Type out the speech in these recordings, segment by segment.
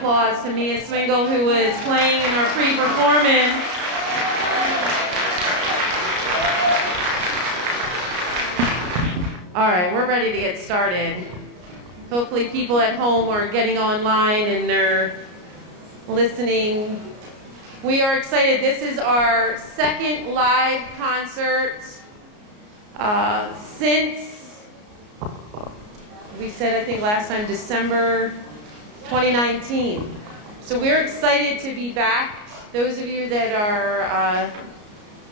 applause to Mia Swingle, who is playing in our pre-performance. All right, we're ready to get started. Hopefully people at home are getting online and they're listening. We are excited. This is our second live concert since, we said I think last time, December 2019. So we're excited to be back. Those of you that are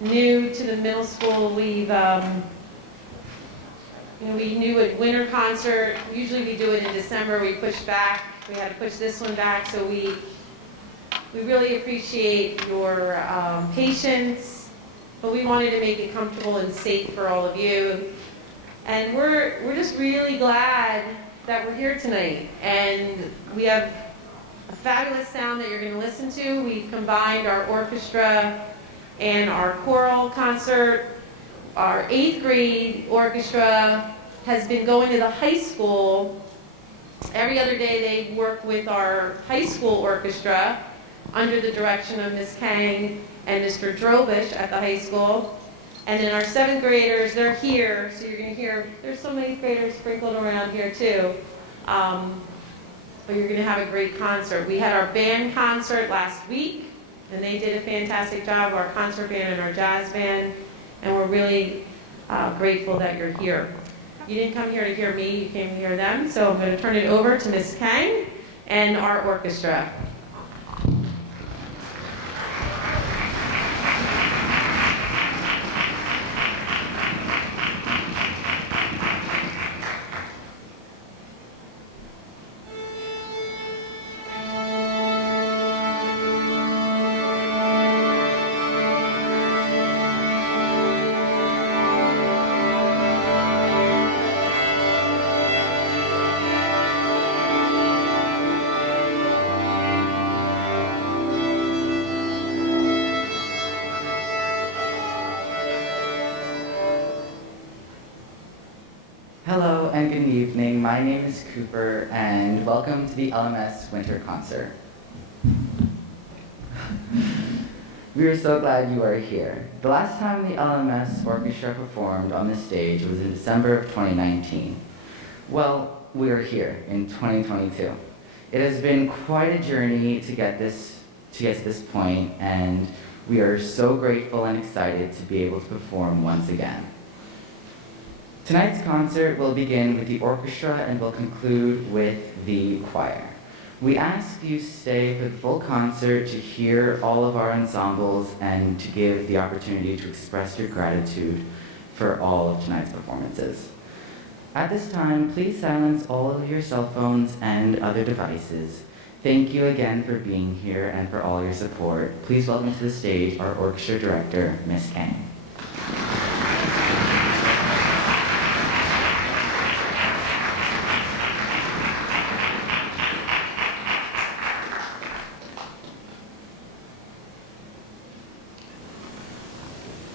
new to the middle school, we knew a winter concert. Usually we do it in December. We push back. We had to push this one back. So we really appreciate your patience, but we wanted to make it comfortable and safe for all of you. And we're just really glad that we're here tonight. And we have a fabulous sound that you're going to listen to. We've combined our orchestra and our choral concert. Our 8th grade orchestra has been going to the high school. Every other day they work with our high school orchestra under the direction of Ms. Kang and Mr. Drobish at the high school. And then our 7th graders, they're here, so you're going to hear, there's some 8th graders sprinkled around here too. But you're going to have a great concert. We had our band concert last week, and they did a fantastic job, our concert band and our jazz band, and we're really grateful that you're here. You didn't come here to hear me, you came to hear them, so I'm going to turn it over to Ms. Kang and our orchestra. Hello and good evening. My name is Cooper and welcome to the LMS Winter Concert. We are so glad you are here. The last time the LMS Orchestra performed on this stage was in December of 2019. Well, we are here in 2022. It has been quite a journey to get to this point, and we are so grateful and excited to be able to perform once again. Tonight's concert will begin with the orchestra and will conclude with the choir. We ask you stay for the full concert to hear all of our ensembles and to give the opportunity to express your gratitude for all of tonight's performances. At this time, please silence all of your cell phones and other devices. Thank you again for being here and for all your support. Please welcome to the stage our orchestra director, Ms. Kang.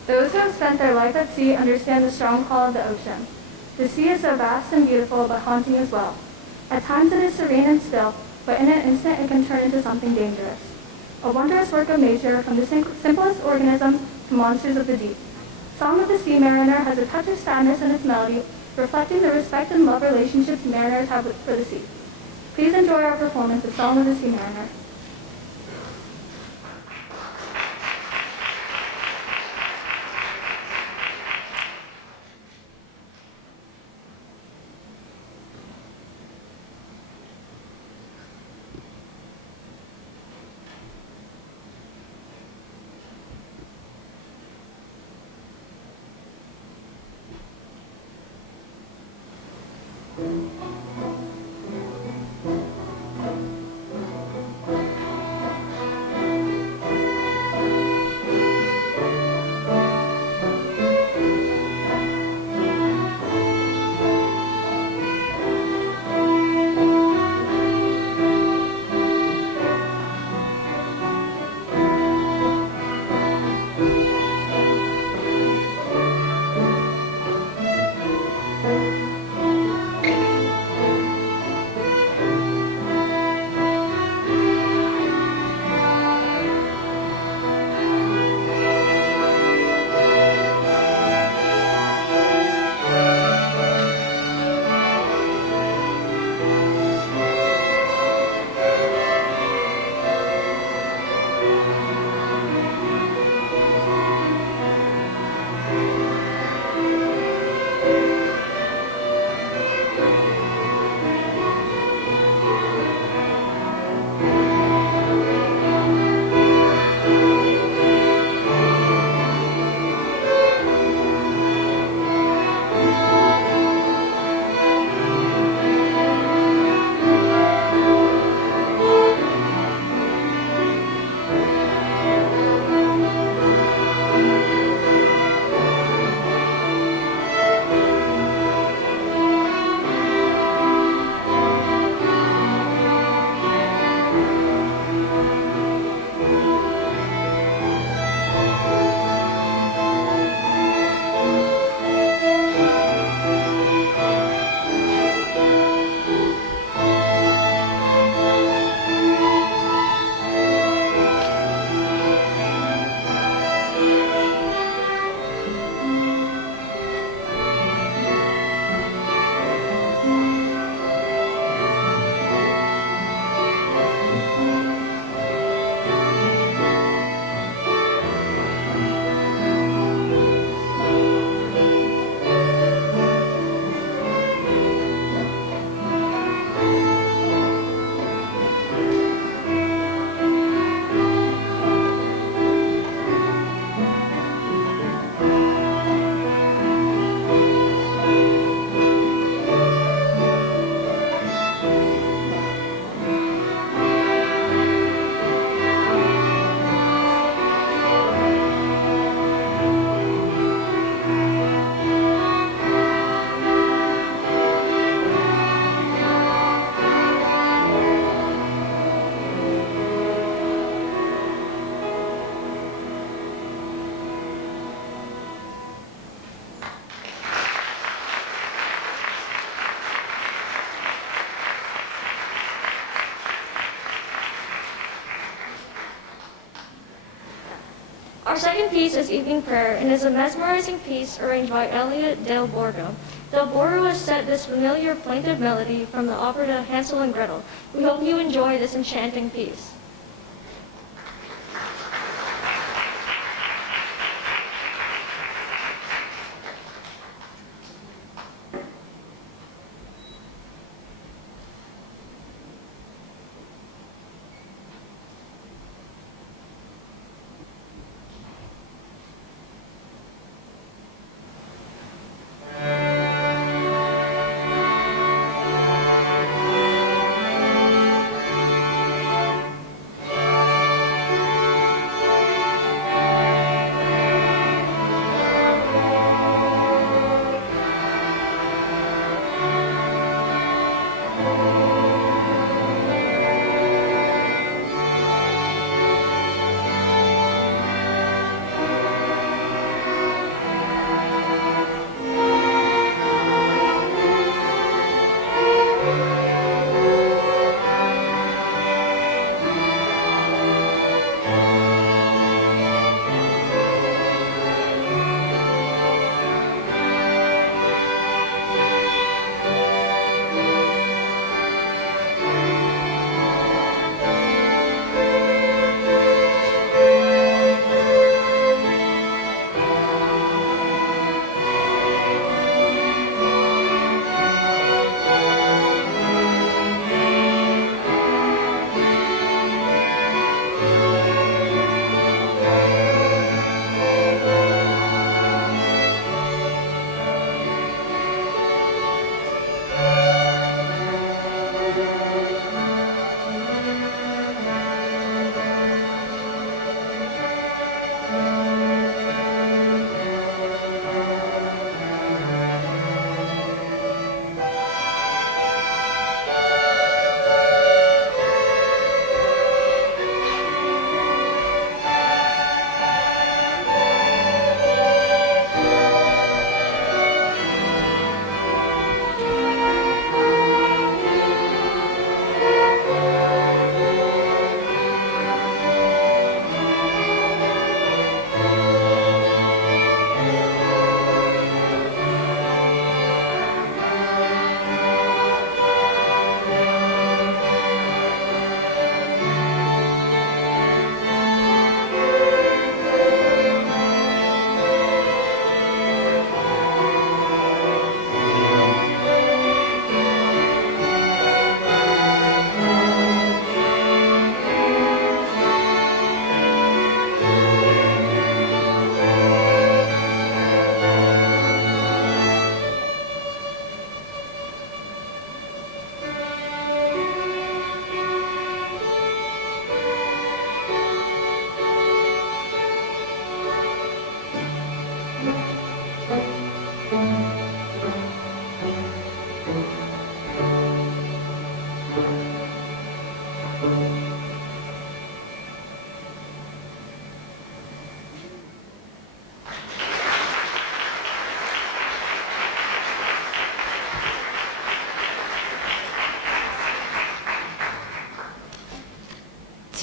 Those who have spent their life at sea understand the strong call of the ocean. The sea is so vast and beautiful, but haunting as well. At times it is serene and still, but in an instant it can turn into something dangerous. A wondrous work of nature, from the simplest organisms to monsters of the deep. Song of the Sea Mariner has a touch of sadness in its melody, reflecting the respect and love relationships mariners have for the sea. Please enjoy our performance of Song of the Sea Mariner. Our second piece is Evening Prayer and is a mesmerizing piece arranged by Elliot Del Borgo. Del Borgo has set this familiar plaintive melody from the opera Hansel and Gretel. We hope you enjoy this enchanting piece.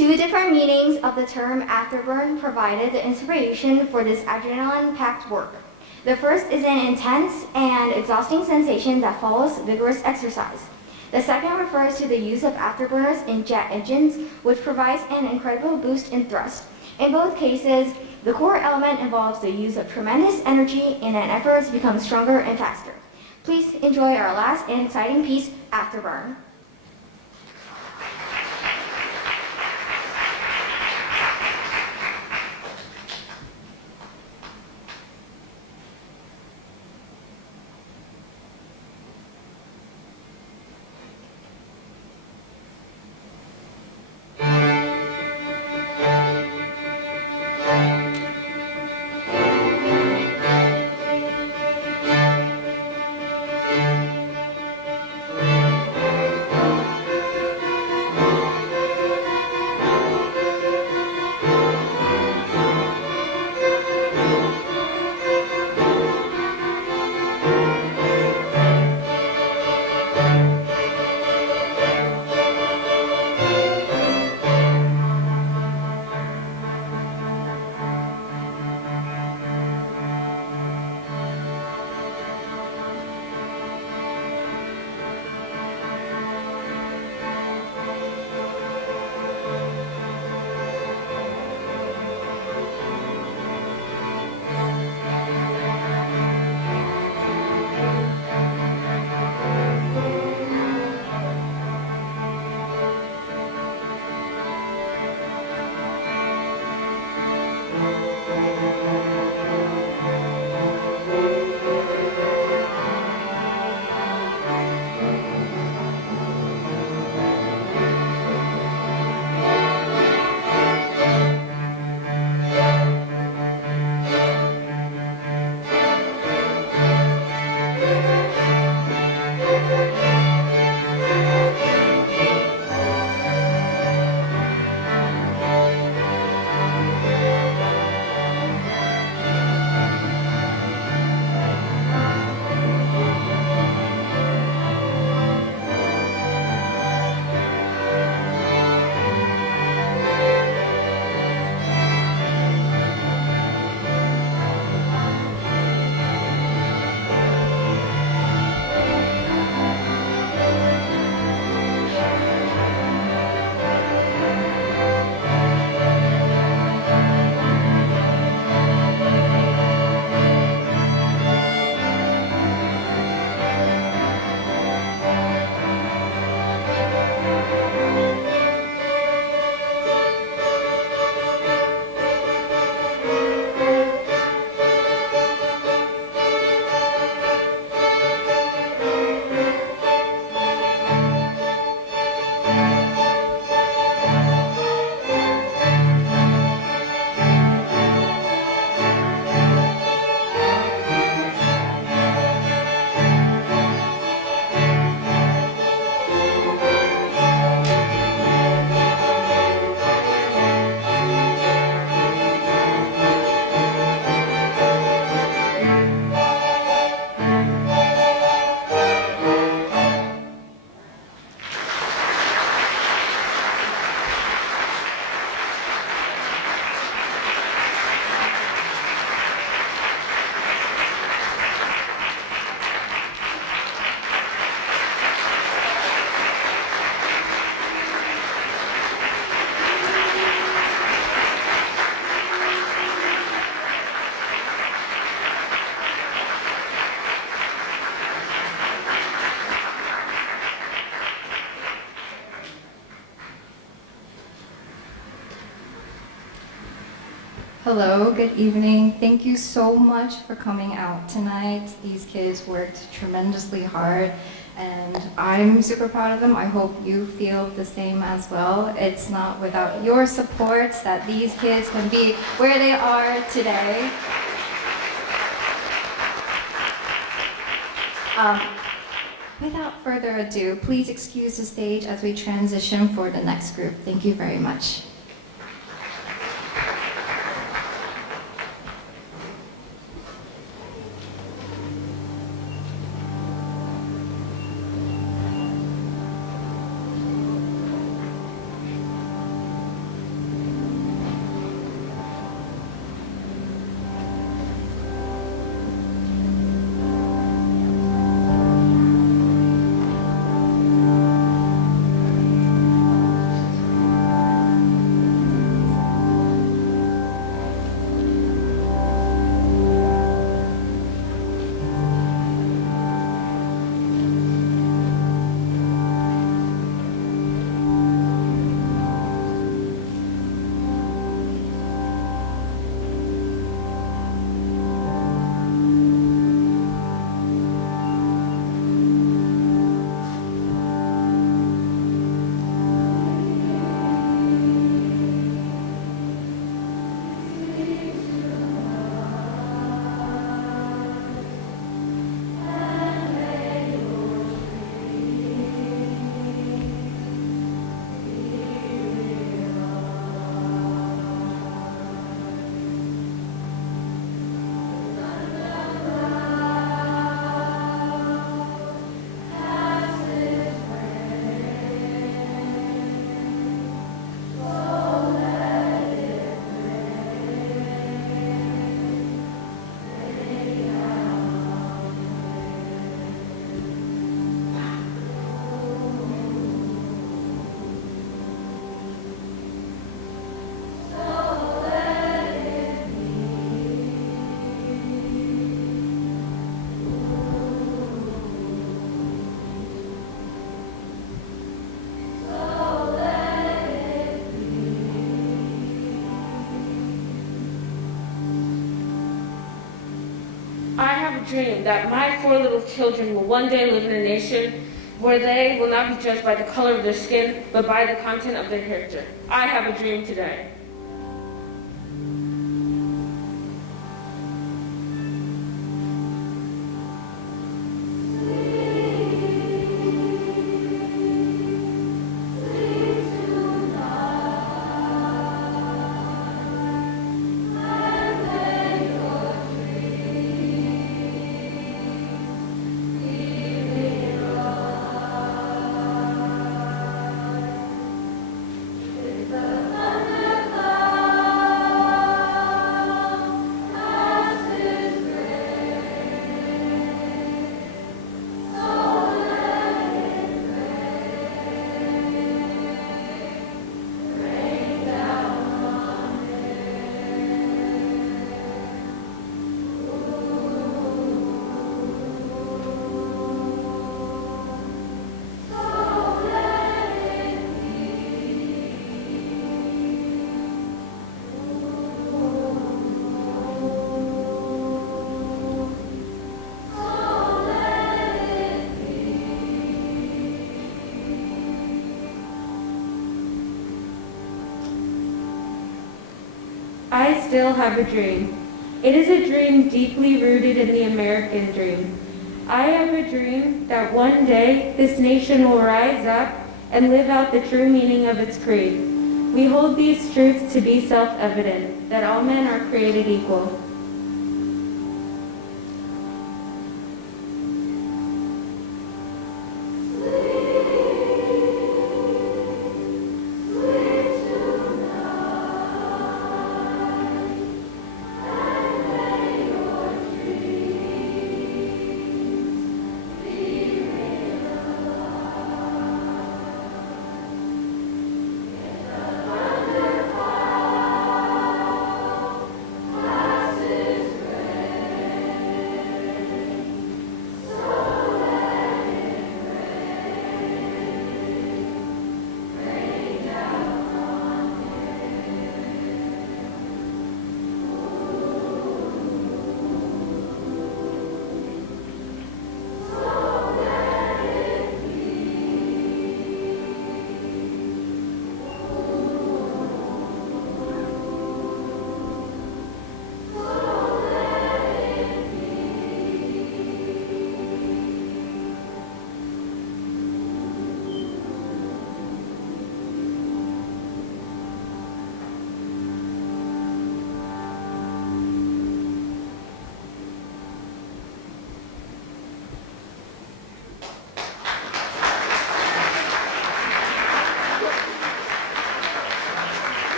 Two different meanings of the term afterburn provided the inspiration for this adrenaline-packed work. The first is an intense and exhausting sensation that follows vigorous exercise. The second refers to the use of afterburners in jet engines, which provides an incredible boost in thrust. In both cases, the core element involves the use of tremendous energy in an effort to become stronger and faster. Please enjoy our last and exciting piece, Afterburn. Hello, good evening. Thank you so much for coming out tonight. These kids worked tremendously hard and I'm super proud of them. I hope you feel the same as well. It's not without your support that these kids can be where they are today. Without further ado, please excuse the stage as we transition for the next group. Thank you very much. I have a dream that my 4 little children will one day live in a nation where they will not be judged by the color of their skin, but by the content of their character. I have a dream today. I still have a dream. It is a dream deeply rooted in the American dream. I have a dream that one day this nation will rise up and live out the true meaning of its creed. We hold these truths to be self-evident, that all men are created equal. As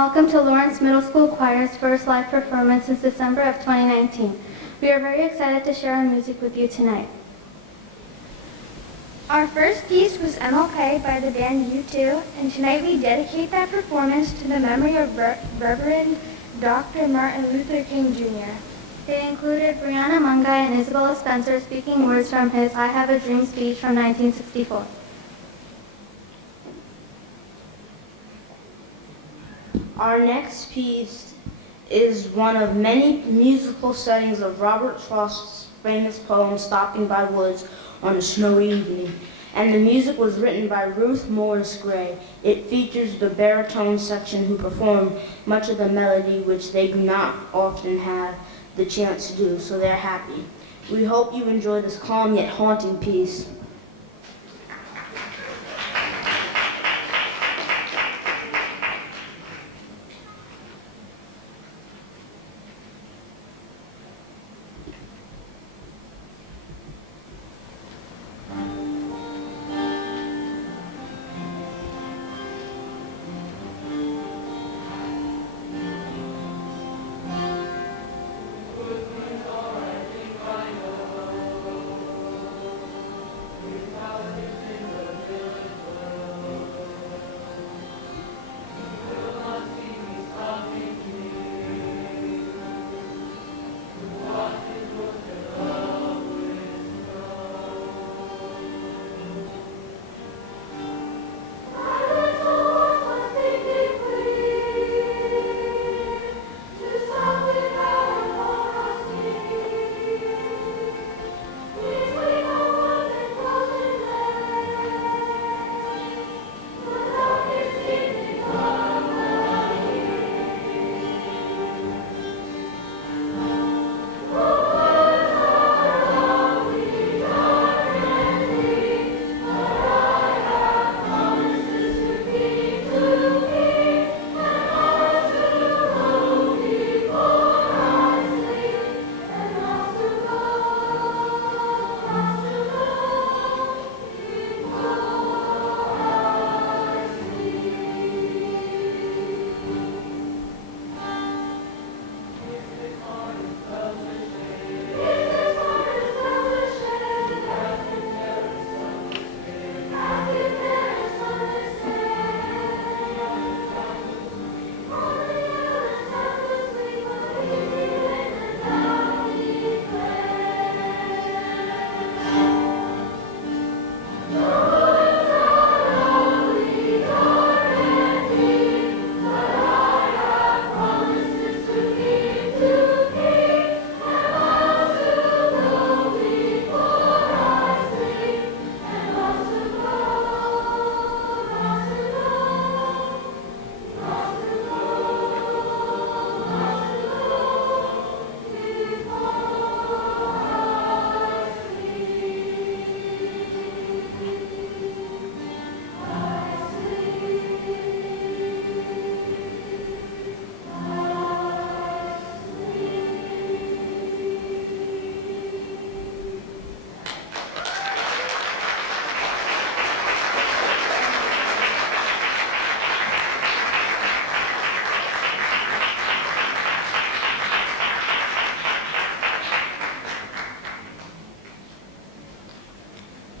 welcome to Lawrence Middle School Choir's first live performance since December of 2019. We are very excited to share our music with you tonight. Our first piece was MLK by the band U2, and tonight we dedicate that performance to the memory of Reverend Dr. Martin Luther King Jr. They included Brianna Mungai and Isabella Spencer speaking words from his I Have a Dream speech from 1964. Our next piece is one of many musical settings of Robert Frost's famous poem, Stopping by Woods on a Snowy Evening, and the music was written by Ruth Morris Gray. It features the baritone section who perform much of the melody, which they do not often have the chance to do, so they're happy. We hope you enjoy this calm yet haunting piece.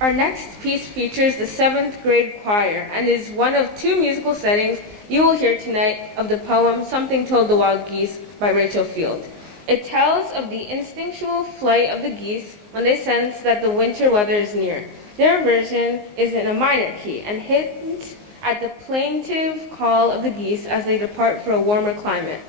Our next piece features the 7th grade choir and is one of 2 musical settings you will hear tonight of the poem Something Told the Wild Geese by Rachel Field. It tells of the instinctual flight of the geese when they sense that the winter weather is near. Their version is in a minor key and hints at the plaintive call of the geese as they depart for a warmer climate.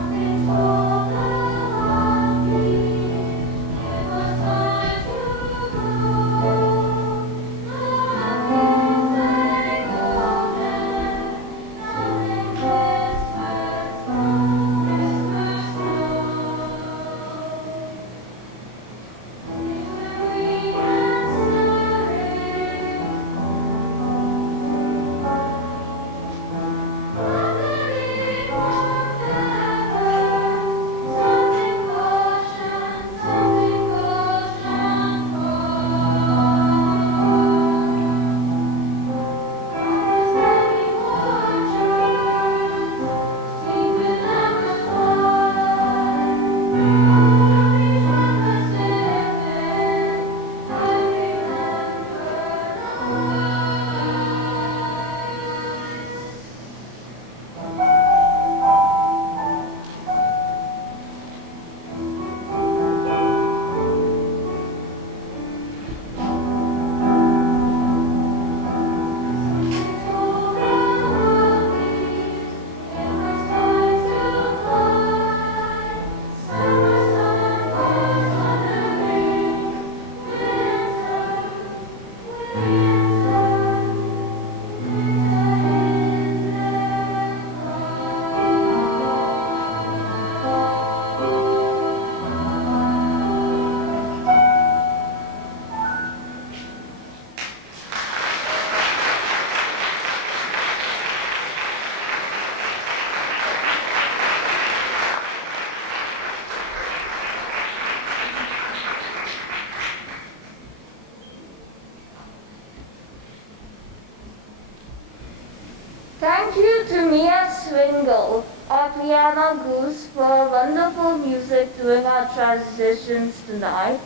Something told the Thank you to Mia Swingle, our piano goose, for wonderful music during our transitions tonight.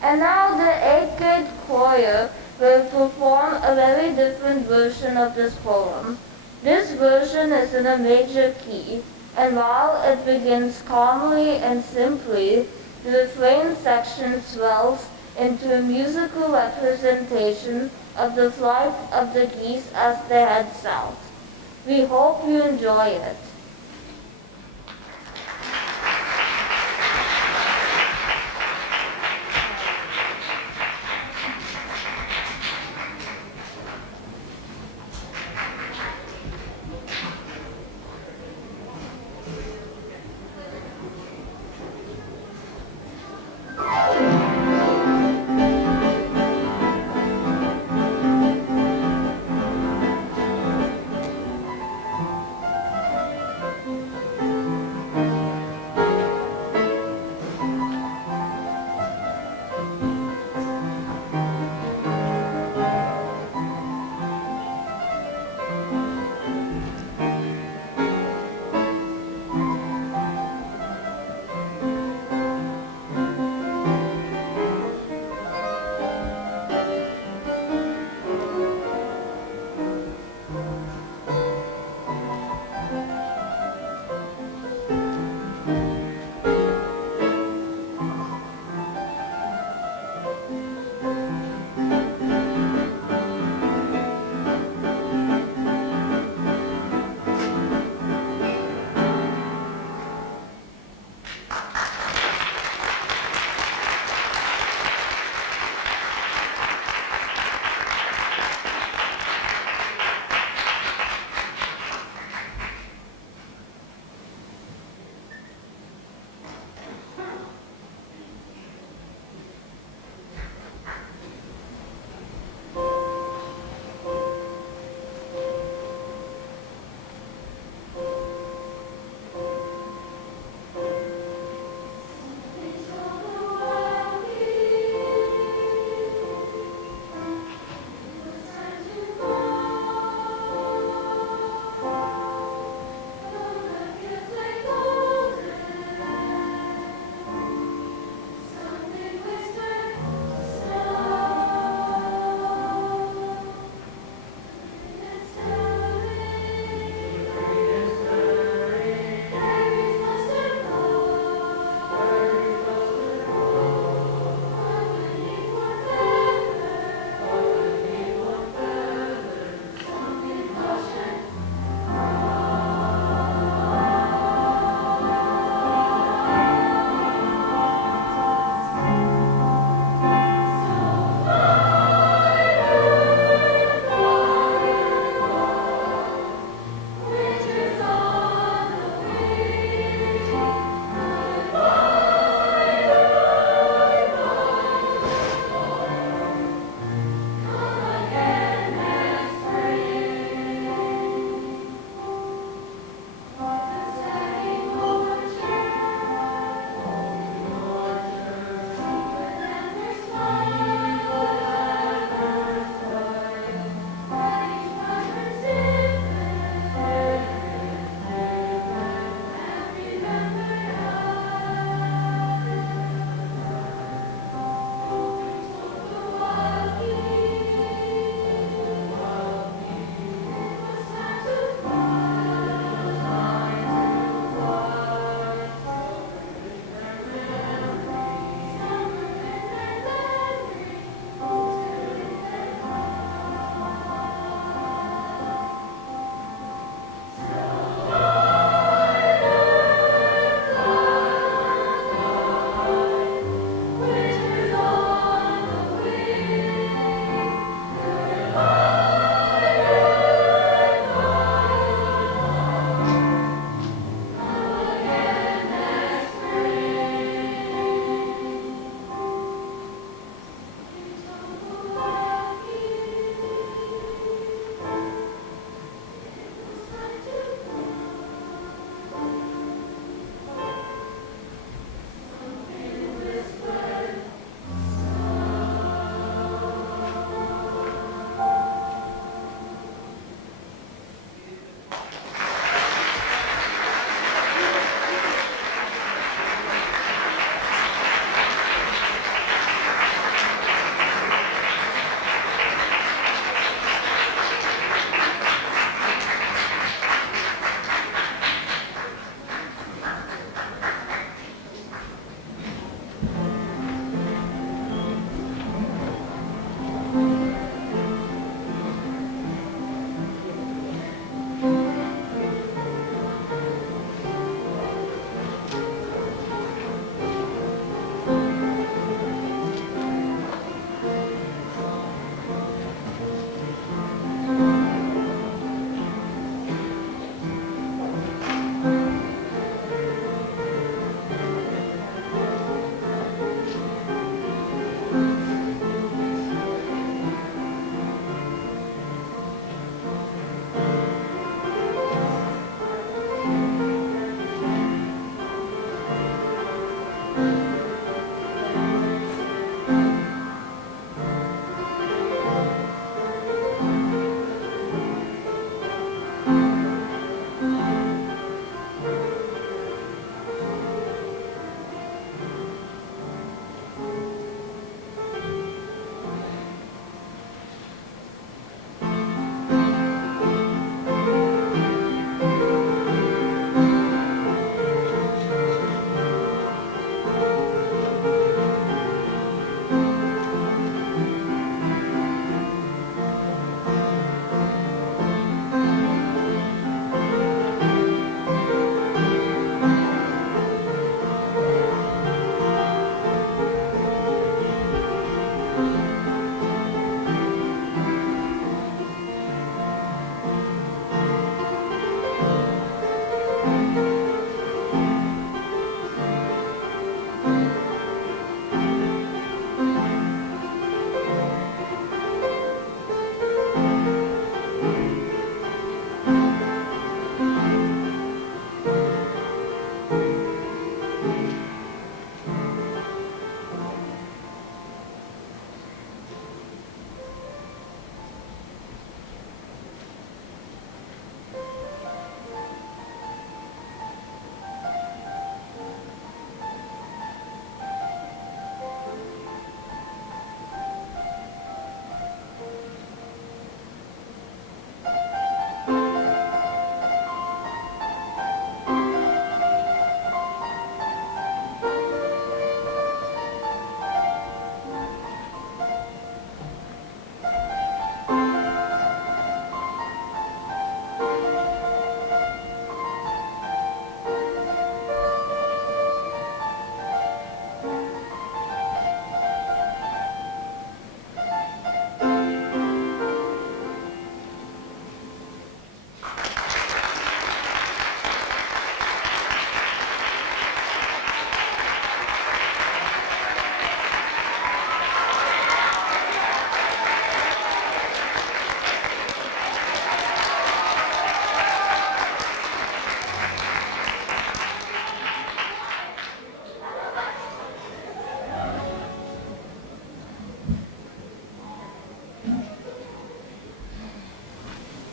And now the 8th grade choir will perform a very different version of this poem. This version is in a major key, and while it begins calmly and simply, the refrain section swells into a musical representation of the flight of the geese as they head south. We hope you enjoy it.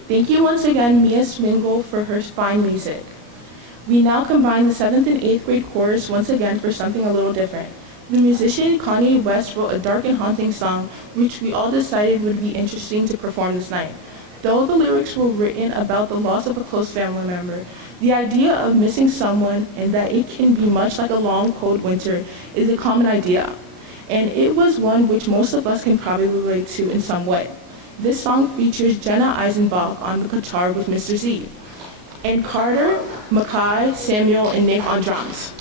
Thank you once again, Mia Swingle, for her fine music. We now combine the 7th and 8th grade chorus once again for something a little different. The musician Kanye West wrote a dark and haunting song, which we all decided would be interesting to perform this night. Though the lyrics were written about the loss of a close family member, the idea of missing someone and that it can be much like a long, cold winter is a common idea. And it was one which most of us can probably relate to in some way. This song features Jenna Eisenbach on the guitar with Mr. Z, and Carter, Mackay, Samuel, and Nick on drums.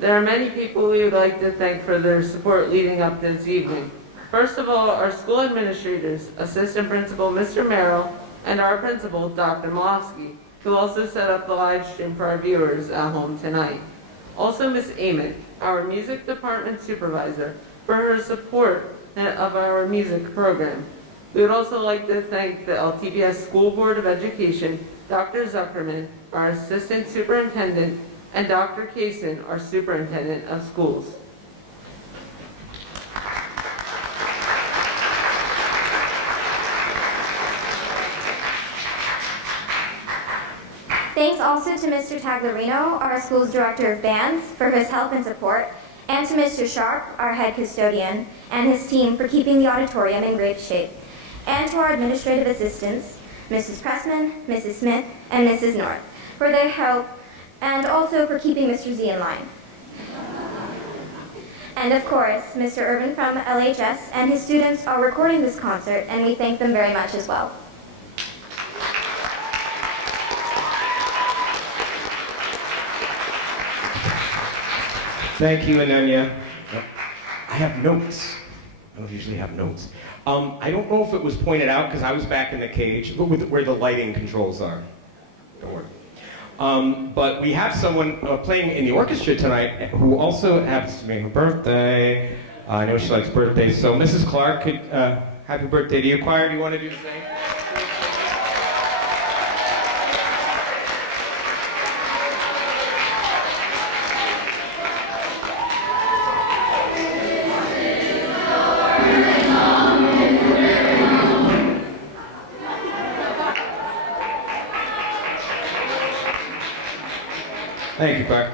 There are many people we would like to thank for their support leading up to this evening. First of all, our school administrators, Assistant Principal Mr. Merrill, and our principal, Dr. Malofsky, who also set up the live stream for our viewers at home tonight. Also, Ms. Amick, our music department supervisor, for her support of our music program. We would also like to thank the LTBS School Board of Education, Dr. Zuckerman, our assistant superintendent, and Dr. Kaysen, our superintendent of schools. Thanks also to Mr. Taglerino, our school's director of bands, for his help and support, and to Mr. Sharp, our head custodian, and his team for keeping the auditorium in great shape, and to our administrative assistants, Mrs. Pressman, Mrs. Smith, and Mrs. North, for their help, and also for keeping Mr. Z in line. And of course, Mr. Irvin from LHS and his students are recording this concert, and we thank them very much as well. Thank you, Ananya. I have notes. I don't usually have notes. I don't know if it was pointed out, because I was back in the cage, but where the lighting controls are. Don't worry. But we have someone playing in the orchestra tonight who also happens to be her birthday. I know she likes birthdays. So Mrs. Clark, happy birthday to you. Choir, do you want to do the same? Thank you, Claire.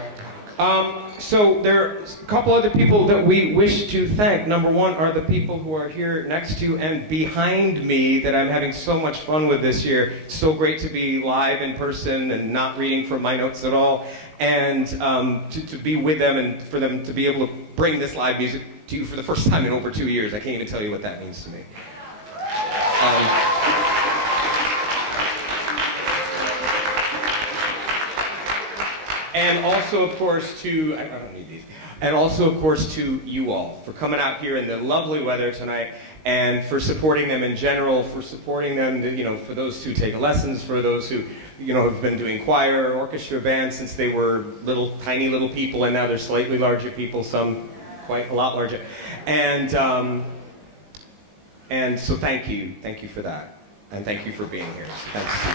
So there are a couple other people that we wish to thank. Number one are the people who are here next to and behind me that I'm having so much fun with this year. It's so great to be live in person and not reading from my notes at all, and to be with them and for them to be able to bring this live music to you for the first time in over 2 years. I can't even tell you what that means to me. And also, of course, to, I don't need these, and also, of course, to you all for coming out here in the lovely weather tonight and for supporting them in general, for supporting them, for those who take lessons, for those who, have been doing choir or orchestra band since they were tiny little people, and now they're slightly larger people, some quite a lot larger. And so thank you for that. And thank you for being here. So thanks to you.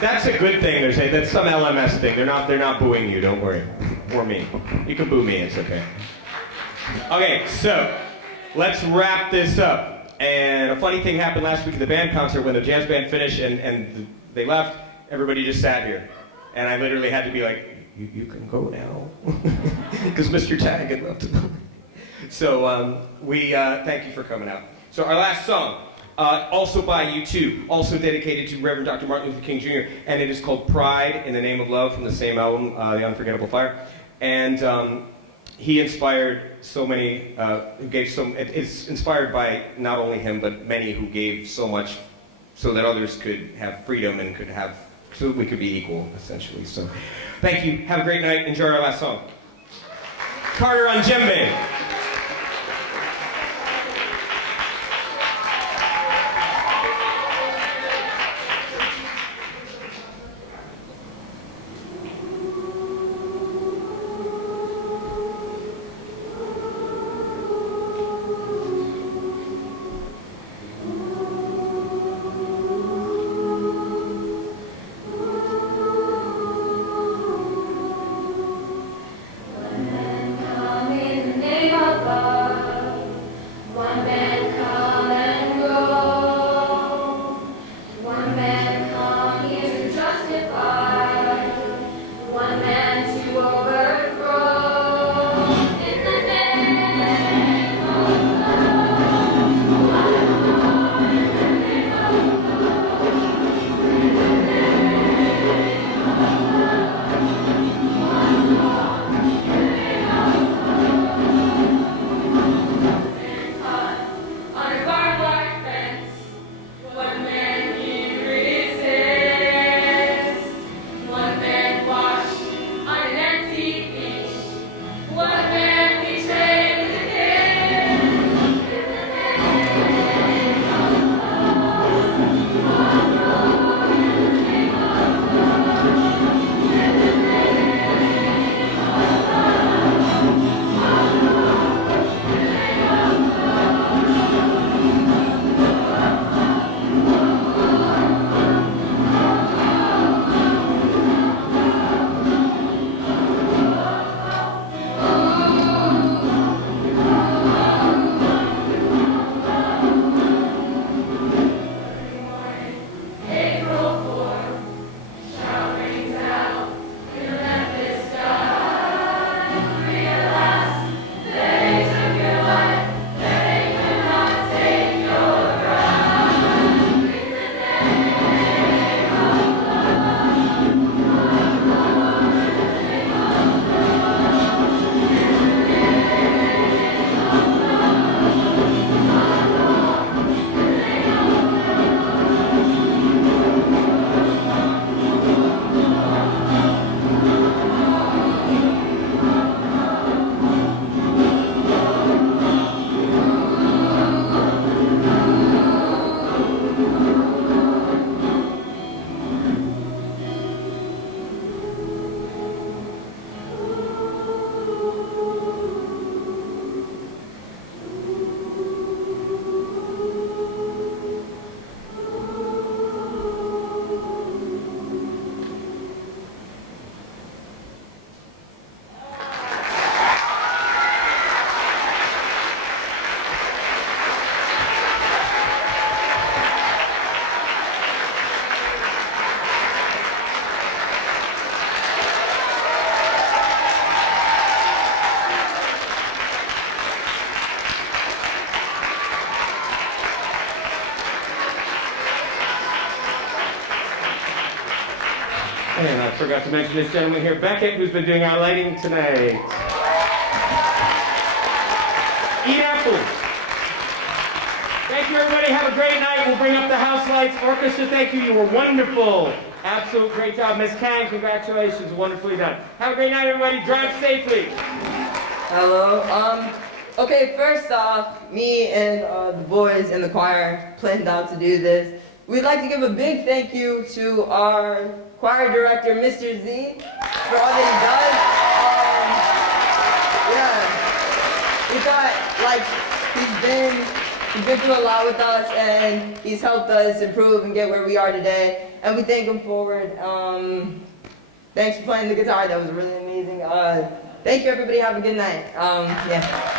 That's a good thing. They're saying that's some LMS thing. They're not booing you. Don't worry. Or me. You can boo me. It's okay. Okay, so let's wrap this up. And a funny thing happened last week at the band concert when the jazz band finished and they left. Everybody just sat here, and I literally had to be like, "You can go now," because Mr. Tag had left. So we thank you for coming out. So our last song. Also by U2, also dedicated to Reverend Dr. Martin Luther King Jr., and it is called Pride in the Name of Love from the same album, The Unforgettable Fire. And he inspired so many, it's inspired by not only him, but many who gave so much so that others could have freedom and so we could be equal, essentially. So thank you, have a great night, enjoy our last song. Carter on djembe. In the name forgot to mention this gentleman here, Beckett, who's been doing our lighting tonight. Eat apples. Thank you, everybody. Have a great night. We'll bring up the house lights. Orchestra, thank you. You were wonderful. Absolute great job. Miss Kang, congratulations. Wonderfully done. Have a great night, everybody. Drive safely. Hello. Okay, first off, me and the boys in the choir planned out to do this. We'd like to give a big thank you to our choir director, Mr. Z, for all that he does. Yeah, we thought, he's been through a lot with us, and he's helped us improve and get where we are today, and we thank him forward. Thanks for playing the guitar. That was really amazing. Thank you, everybody. Have a good night. Yeah.